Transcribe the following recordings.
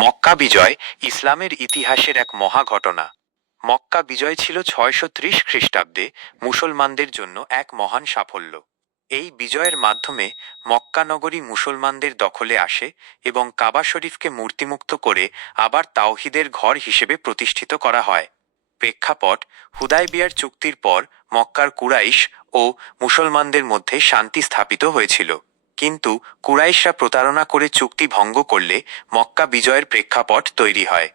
মক্কা বিজয় ইসলামের ইতিহাসের এক মহা ঘটনা। মক্কা বিজয় ছিল ৬৩০ খ্রিস্টাব্দে মুসলমানদের জন্য এক মহান সাফল্য। এই বিজয়ের মাধ্যমে মক্কা নগরী মুসলমানদের দখলে আসে এবং কাবা শরীফকে মূর্তিমুক্ত করে আবার তাওহিদের ঘর হিসেবে প্রতিষ্ঠিত করা হয়। প্রেক্ষাপট: হুদায়বিয়ার চুক্তির পর মক্কার কুরাইশ ও মুসলমানদের মধ্যে শান্তি স্থাপিত হয়েছিল, কিন্তু কুরাইশরা প্রতারণা করে চুক্তি ভঙ্গ করলে মক্কা বিজয়ের প্রেক্ষাপট তৈরি হয়।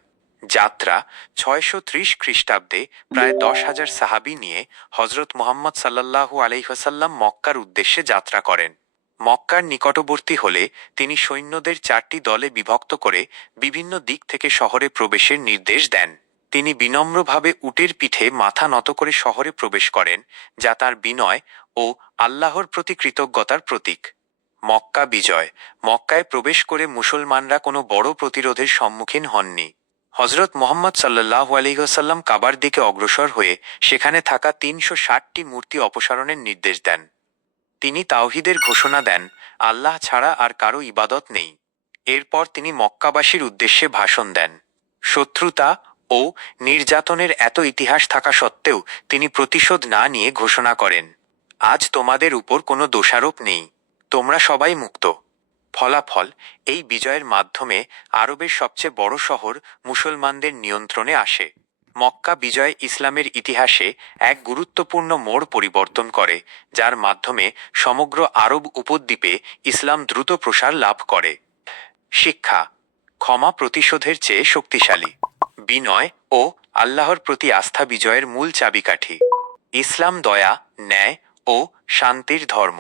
যাত্রা: ৬৩০ খ্রিস্টাব্দে প্রায় ১০,০০০ সাহাবী নিয়ে হজরত মুহাম্মদ সাল্লাল্লাহু আলাইহি মক্কার উদ্দেশ্যে যাত্রা করেন। মক্কার নিকটবর্তী হলে তিনি সৈন্যদের ৪টি দলে বিভক্ত করে বিভিন্ন দিক থেকে শহরে প্রবেশের নির্দেশ দেন। তিনি বিনম্রভাবে উটের পিঠে মাথা নত করে শহরে প্রবেশ করেন, যা তাঁর বিনয় ও আল্লাহর প্রতি কৃতজ্ঞতার প্রতীক। মক্কা বিজয়: মক্কায় প্রবেশ করে মুসলমানরা কোনো বড় প্রতিরোধের সম্মুখীন হননি। হজরত মুহাম্মদ সাল্লাল্লাহু আলাইহি কাবার দিকে অগ্রসর হয়ে সেখানে থাকা ৩৬০টি মূর্তি অপসারণের নির্দেশ দেন। তিনি তাওহীদের ঘোষণা দেন, আল্লাহ ছাড়া আর কারো ইবাদত নেই। এরপর তিনি মক্কাবাসীর উদ্দেশ্যে ভাষণ দেন। শত্রুতা ও নির্যাতনের এত ইতিহাস থাকা সত্ত্বেও তিনি প্রতিশোধ না নিয়ে ঘোষণা করেন, আজ তোমাদের উপর কোনো দোষারোপ নেই, তোমরা সবাই মুক্ত। ফলাফল: এই বিজয়ের মাধ্যমে আরবের সবচেয়ে বড় শহর মুসলমানদের নিয়ন্ত্রণে আসে। মক্কা বিজয় ইসলামের ইতিহাসে এক গুরুত্বপূর্ণ মোড় পরিবর্তন করে, যার মাধ্যমে সমগ্র আরব উপদ্বীপে ইসলাম দ্রুত প্রসার লাভ করে। শিক্ষা: ক্ষমা প্রতিশোধের চেয়ে শক্তিশালী। বিনয় ও আল্লাহর প্রতি আস্থা বিজয়ের মূল চাবিকাঠি। ইসলাম দয়া, ন্যায় ও শান্তির ধর্ম।